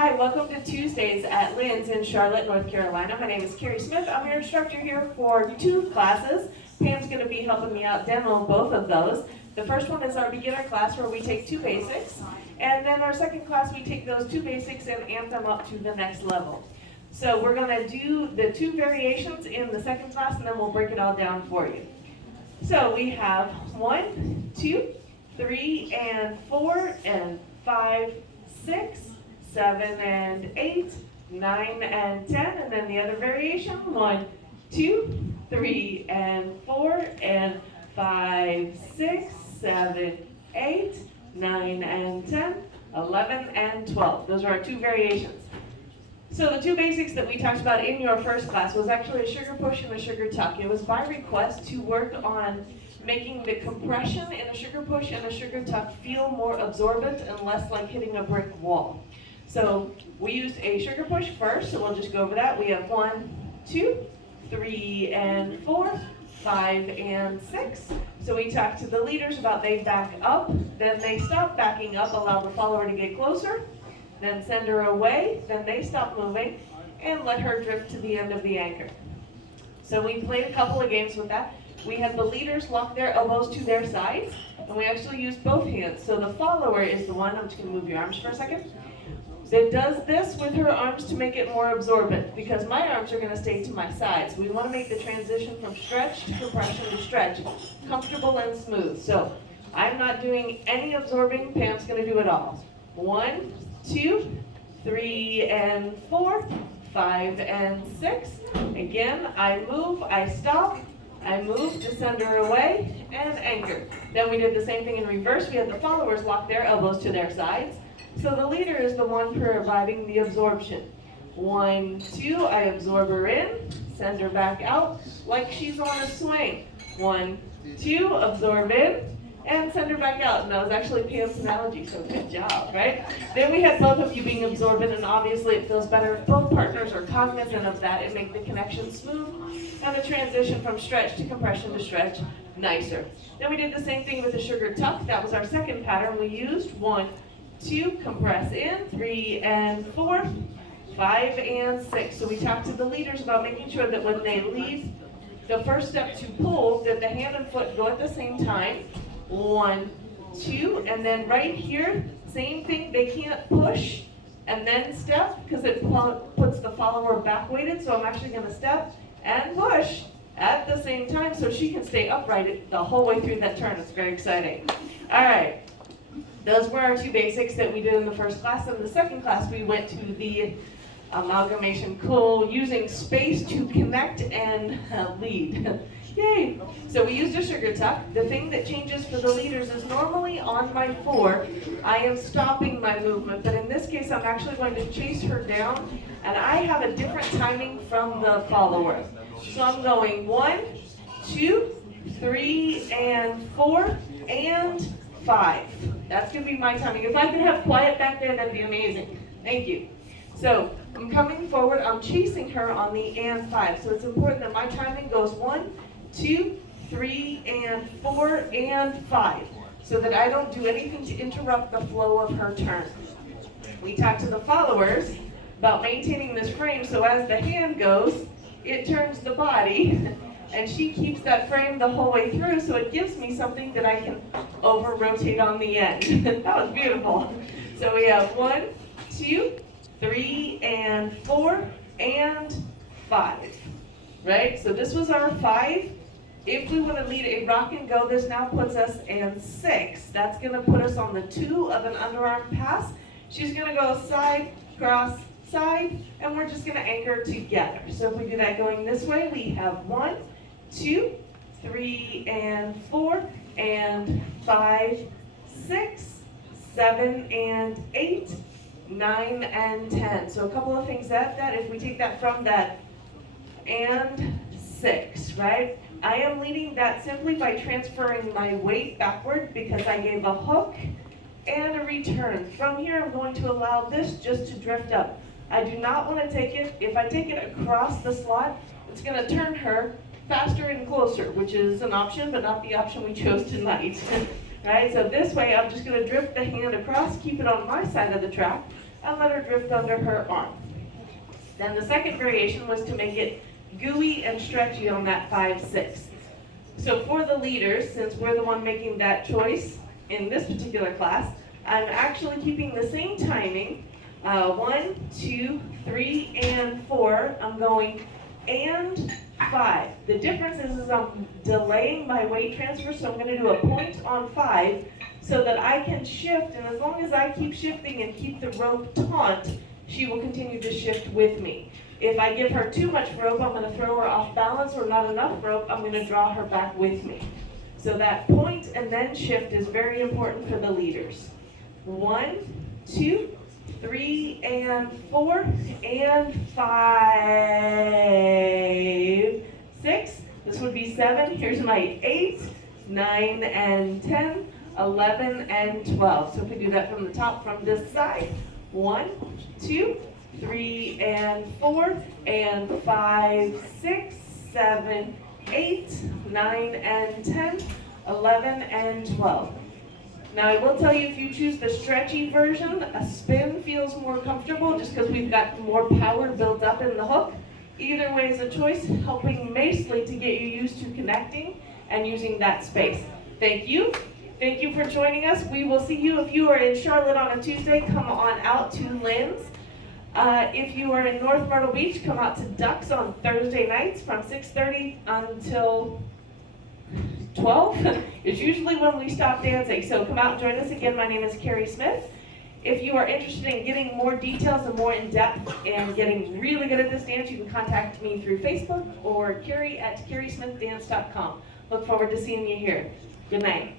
Hi, welcome to Tuesdays at Lynn's in Charlotte, North Carolina. My name is Carrie Smith. I'm your instructor here for two classes. Pam's going to be helping me out demo both of those. The first one is our beginner class where we take two basics. And then our second class, we take those two basics and amp them up to the next level. So we're going to do the two variations in the second class, and then we'll break it all down for you. So we have 1, 2, 3, and 4, and 5, 6, 7 and 8, 9 and 10, and then the other variation, 1, 2, 3 and 4, and 5, 6, 7, 8, 9 and 10, 11 and 12. Those are our two variations. So the two basics that we talked about in your first class was actually a sugar push and a sugar tuck. It was by request to work on making the compression in a sugar push and a sugar tuck feel more absorbent and less like hitting a brick wall. So we used a sugar push first, so we'll just go over that. We have 1, 2, 3, and 4, 5, and 6. So we talked to the leaders about they back up, then they stop backing up, allow the follower to get closer, then send her away, then they stop moving, and let her drift to the end of the anchor. So we played a couple of games with that. We had the leaders lock their elbows to their sides, and we actually used both hands. So the follower is the one, I'm just going to move your arms for a second, that does this with her arms to make it more absorbent, because my arms are going to stay to my sides. We want to make the transition from stretch to compression to stretch comfortable and smooth. So I'm not doing any absorbing. Pam's going to do it all. 1, 2, 3, and 4, 5, and 6. Again, I move, I stop, I move to send her away, and anchor. Then we did the same thing in reverse. We had the followers lock their elbows to their sides. So the leader is the one providing the absorption. 1, 2, I absorb her in, send her back out like she's on a swing. 1, 2, absorb in, and send her back out. And that was actually Pam's analogy, so good job, right? Then we had both of you being absorbent, and obviously it feels better if both partners are cognizant of that and make the connection smooth, and the transition from stretch to compression to stretch nicer. Then we did the same thing with the sugar tuck. That was our second pattern we used. 1, 2, compress in, 3 and 4, 5 and 6. So we talked to the leaders about making sure that when they leave the first step to pull, that the hand and foot go at the same time. 1, 2, and then right here, same thing, they can't push and then step because it puts the follower back weighted. So I'm actually going to step and push at the same time so she can stay upright the whole way through that turn. It's very exciting. All right. Those were our two basics that we did in the first class. In the second class, we went to the amalgamation cool, using space to connect and lead. Yay! So we used a sugar tuck. The thing that changes for the leaders is normally on my 4, I am stopping my movement, but in this case, I'm actually going to chase her down, and I have a different timing from the follower. So I'm going 1, 2, 3, and 4, and 5. That's going to be my timing. If I could have quiet back there, that'd be amazing. Thank you. So I'm coming forward. I'm chasing her on the and 5. So it's important that my timing goes 1, 2, 3, and 4, and 5. So that I don't do anything to interrupt the flow of her turn. We talked to the followers about maintaining this frame so as the hand goes, it turns the body. And she keeps that frame the whole way through, so it gives me something that I can over-rotate on the end. That was beautiful. So we have 1, 2, 3, and 4, and 5. Right? So this was our 5. If we want to lead a rock and go, this now puts us in 6. That's going to put us on the 2 of an underarm pass. She's going to go side, cross, side, and we're just going to anchor together. So if we do that going this way, we have 1, 2, 3, and 4, and 5, 6, 7, and 8, 9, and 10. So a couple of things that if we take that from that and 6, right? I am leading that simply by transferring my weight backward because I gave a hook and a return. From here, I'm going to allow this just to drift up. I do not want to take it. If I take it across the slot, it's going to turn her faster and closer, which is an option, but not the option we chose tonight. Right? So this way, I'm just going to drift the hand across, keep it on my side of the track. and let her drift under her arm. Then the second variation was to make it gooey and stretchy on that 5-6. So for the leaders, since we're the one making that choice in this particular class, I'm actually keeping the same timing. 1, 2, 3, and 4. I'm going and 5. The difference is I'm delaying my weight transfer, so I'm going to do a point on 5 so that I can shift, and as long as I keep shifting and keep the rope taut, she will continue to shift with me. If I give her too much rope, I'm going to throw her off balance, or not enough rope, I'm going to draw her back with me. So that point and then shift is very important for the leaders. 1, 2, 3, and 4, and 5, 6. This would be 7. Here's my 8, 9, and 10, 11, and 12. So if we do that from the top, from this side, 1, 2, 3, and 4, and 5, 6, 7, 8, 9, and 10, 11, and 12. Now I will tell you, if you choose the stretchy version, a spin feels more comfortable just because we've got more power built up in the hook. Either way is a choice, helping mostly to get you used to connecting and using that space. Thank you. Thank you for joining us. We will see you if you are in Charlotte on a Tuesday. Come on out to Lynn's. If you are in North Myrtle Beach, come out to Ducks on Thursday nights from 6:30 until 12. It's usually when we stop dancing, so come out and join us. Again, my name is Carrie Smith. If you are interested in getting more details and more in depth and getting really good at this dance, you can contact me through Facebook or Carrie@carriesmithdance.com. Look forward to seeing you here. Good night.